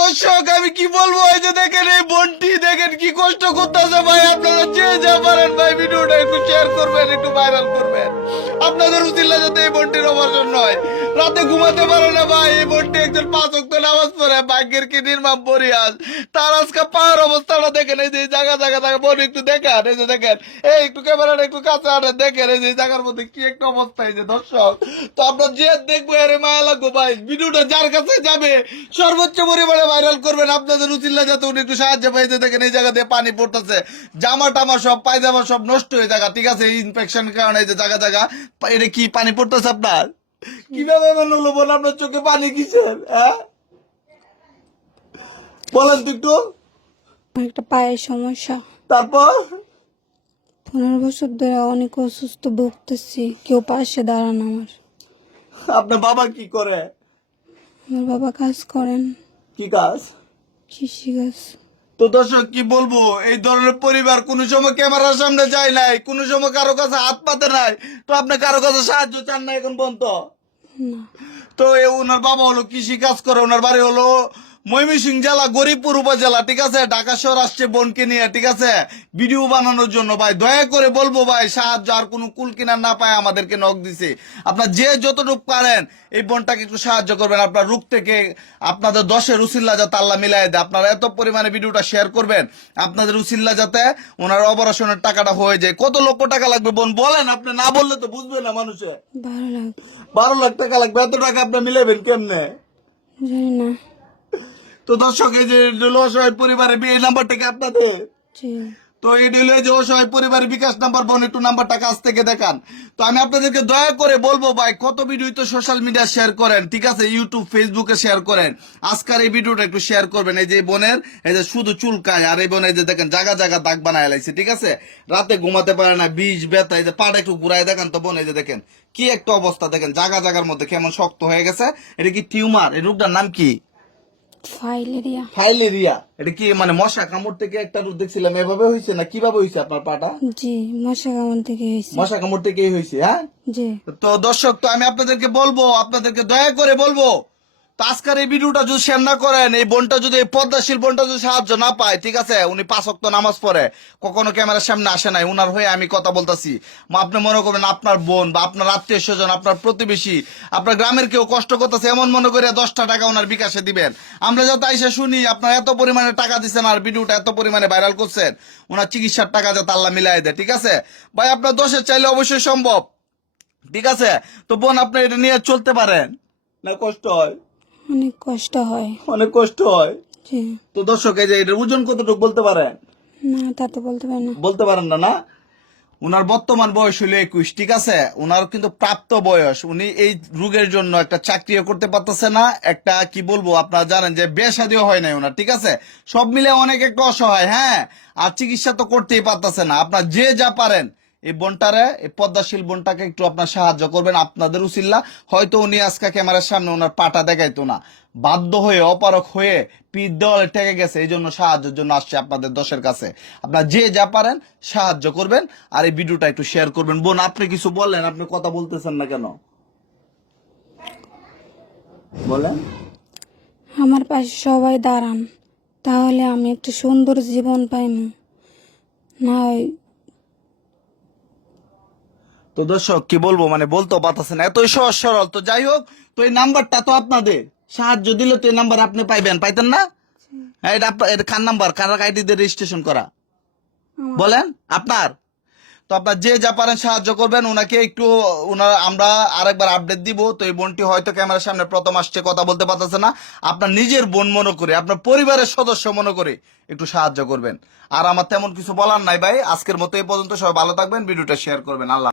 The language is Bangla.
দর্শক আমি কি বলবো, এই যে দেখেন এই বোনটি দেখেন কি কষ্ট করতেছে ভাই। আপনারা যে যা পারেন ভাই ভিডিওটা একটু শেয়ার করবেন, একটু ভাইরাল করবেন। আপনাদের উচিল্লা যাতে এই বোনটির অপারেশন নয়, রাতে ঘুমাতে পারে না ভাই। এই বোনটি একজন 5 ওয়াক্ত নামাজ পড়ে, ভাগ্যের কি নির্মম পরিহাস। তার আজকে পায়ের অবস্থাটা দেখেন, এই যে জায়গা জায়গা জায়গা বোন একটু দেখান, এই যে দেখেন, এই একটু ক্যামেরাটা একটু কাছে আনেন, দেখেন এই যে জায়গার মধ্যে কি একটা অবস্থা। এই যে দর্শক, তো আপনার যে দেখবো আরে মায়া লাগবো ভাই। ভিডিওটা যার কাছে যাবে সর্বোচ্চ পরিমাণে ভাইরাল করবেন, আপনাদের উচিল্লা যাতে উনি একটু সাহায্য পাইতে। দেখেন এই জায়গা দিয়ে পানি পড়তেছে, জামা টামা সব পায়জামা সব নষ্ট হয়ে জায়গা, ঠিক আছে, ইনফেকশন কারণে এই যে জায়গা জায়গা এটা কি পানি পড়তেছে আপনার। কিভাবে এমন হলো বল, আপনার চোখে পানি কিসের? হ্যাঁ বলেন তো একটু। একটা পায়ের সমস্যা, তারপর 15 বছর ধরে অনেক অসুস্থ ভুগতেছি, কেউ পাশে দাঁড়ান আমার। আপনার বাবা কি করে? আমার বাবা কাজ করেন, কি কাজ? কৃষি কাজ। তো দর্শক কি বলবো, এই ধরনের পরিবার কোনো সময় ক্যামেরার সামনে যায় নাই, কোনো সময় কারো কাছে হাত পাতে নাই। তো আপনি কারো কাছে সাহায্য চান না এখন পর্যন্ত? না, তো ওনার বাবা হলো কৃষি কাজ করে, ওনার বাড়ি হলো ময়মনসিংহ জেলা গরিবপুর উপজেলা, ঠিক আছে, ঢাকা শহর আসছে বোনকে নিয়ে, ঠিক আছে, ভিডিও বানানোর জন্য। ভাই দয়া করে বলবো ভাই, সাহায্য আর কোনো কুল কিনার না পায় আমাদেরকে নক দিছে। আপনার যে যতটুকু পারেন এই বোনটাকে একটু সাহায্য করবেন। আপনার রূপ থেকে আপনাদের 10-এর উসিল্লা যাতে আল্লাহ মিলাই দেয়। আপনারা এত পরিমাণে ভিডিওটা শেয়ার করবেন, আপনাদের উসিল্লা যাতে ওনার অপারেশনের টাকাটা হয়ে যায়। কত লক্ষ টাকা লাগবে বোন বলেন, আপনি না বললে তো বুঝবে না মানুষে। 12 লাখ। 12 লাখ টাকা লাগবে, এত টাকা আপনি মিলাবেন কেমনে? জানি না। তো দর্শক এই যে অসহায় পরিবারের এই নাম্বারটাকে আপনাদের, জি, তো এই হলো যে অসহায় পরিবারের বিকাশ নাম্বার, বোন একটু নাম্বারটা কাছ থেকে দেখান। তো আমি আপনাদেরকে দয়া করে বলবো ভাই, কত ভিডিও তো সোশ্যাল মিডিয়া শেয়ার করেন, ঠিক আছে, ইউটিউব ফেসবুকে শেয়ার করেন, আজকাল এই ভিডিওটা একটু শেয়ার করবেন। এই যে বোনের এই যে শুধু চুলকায়, আর এই বোন এই যে দেখেন জায়গা জায়গা দাগ বানায় লাইছে, ঠিক আছে, রাতে ঘুমাতে পারে না, বিষ ব্যথা, এই যে পাটা একটু ঘুরাই দেখান তো বোন, এই যে দেখেন কি একটা অবস্থা, দেখেন জায়গা জায়গার মধ্যে কেমন শক্ত হয়ে গেছে। এটা কি টিউমার? এই রোগটার নাম কি? ফাইলেরিয়া। ফাইলেরিয়া। এটা কি মানে মশা কামড় থেকে একটা রোগ দেখছিলাম, এভাবে হয়েছে না কিভাবে হয়েছে আপনার পাটা? জি, মশা কামড় থেকে হয়েছে। মশা কামড় থেকেই হয়েছে, হ্যাঁ। জি, তো দর্শক, তো আমি আপনাদেরকে বলবো, আপনাদেরকে দয়া করে বলবো, তো আজকের এই ভিডিওটা যদি শেয়ার না করেন, এই বোনটা যদি, এই পদ্মাশীল বোনটা যদি সাহায্য না পায়, ঠিক আছে, উনি 5 ওয়াক্ত নামাজ পড়ে, কখনো ক্যামেরার সামনে আসে নাই, উনার হয়ে আমি কথা বলতেছি। আপনি মনে করবেন আপনার বোন বা আপনার আত্মীয় স্বজন, আপনার প্রতিবেশী, আপনার গ্রামের কেউ কষ্ট করতেছে, এমন মনে করে 10টা টাকা ওনার বিকাশে দিবেন। আমরা যাতে আইসা শুনি আপনার এত পরিমাণে টাকা দিচ্ছেন আর ভিডিওটা এত পরিমাণে ভাইরাল করছেন, ওনার চিকিৎসার টাকা যাতে আল্লাহ মিলাই দেয়, ঠিক আছে ভাই। আপনার 10-এর চাইলে অবশ্যই সম্ভব, ঠিক আছে। তো বোন আপনি এটা নিয়ে চলতে পারেন না? কষ্ট হয়, অনেক কষ্ট হয়। অনেক কষ্ট হয়। জি, তো দর্শক এই যে এটার ওজন কতটুকু বলতে পারেন? না তা তো বলতে পারি না। বলতে পারেন না না? উনার বর্তমান বয়স হলো 21, ঠিক আছে, উনার কিন্তু প্রাপ্ত বয়স। উনি এই রোগের জন্য একটা চাকরিও করতে পারতেছে না, একটা কি বলবো, আপনারা জানেন যে বিয়ে শাদীও হয় নাই ওনার, ঠিক আছে, সব মিলে অনেক একটা অসহায়, হ্যাঁ, আর চিকিৎসা তো করতেই পারতেছে না। আপনার যে যা পারেন এই বোনটারে, এই পদ্মাশীল বোনটাকে একটু আপনার সাহায্য করবেন, আপনাদের উসিল্লা। হয়তো উনি আজকে ক্যামেরার সামনে ওনার পাটা দেখাইতো না, বাধ্য হয়ে অপারক হয়ে পিঠ দেওয়ালে ঠেকে গেছে, এই জন্য সাহায্যের জন্য আসছে আপনাদের 10-এর কাছে। আপনার যে যা পারেন সাহায্য করবেন, আর এই ভিডিওটা একটু শেয়ার করবেন। বোন আপনি কিছু বললেন, আপনি কথা বলতেছেন না কেন বলেন? আমার পাশে সবাই দাঁড়ান, তাহলে আমি একটা সুন্দর জীবন পাইব। না হয় তো দর্শক কি বলবো, মানে বলতেও পারতেছেন, এতই সহজ সরল। তো যাই হোক, তো এই নাম্বারটা তো আপনাদের, সাহায্য দিলে তো এই নাম্বার আপনি পাইবেন, পাইতেন না? হ্যাঁ, এটা আপনার, এটা কার নাম্বার, কার আইডি দিয়ে রেজিস্ট্রেশন করা বলেন আপনার? তো আপনার যে যা পারেন সাহায্য করবেন ওনাকে একটু। ওনার আমরা আরেকবার আপডেট দিব। তো এই বোনটি হয়তো ক্যামেরার সামনে প্রথম আসছে, কথা বলতে পারতেছে না, আপনার নিজের বোন মনে করে, আপনার পরিবারের সদস্য মনে করে একটু সাহায্য করবেন। আর আমার তেমন কিছু বলার নাই ভাই, আজকের মতো এই পর্যন্ত। সবাই ভালো থাকবেন, ভিডিওটা শেয়ার করবেন। আল্লাহ।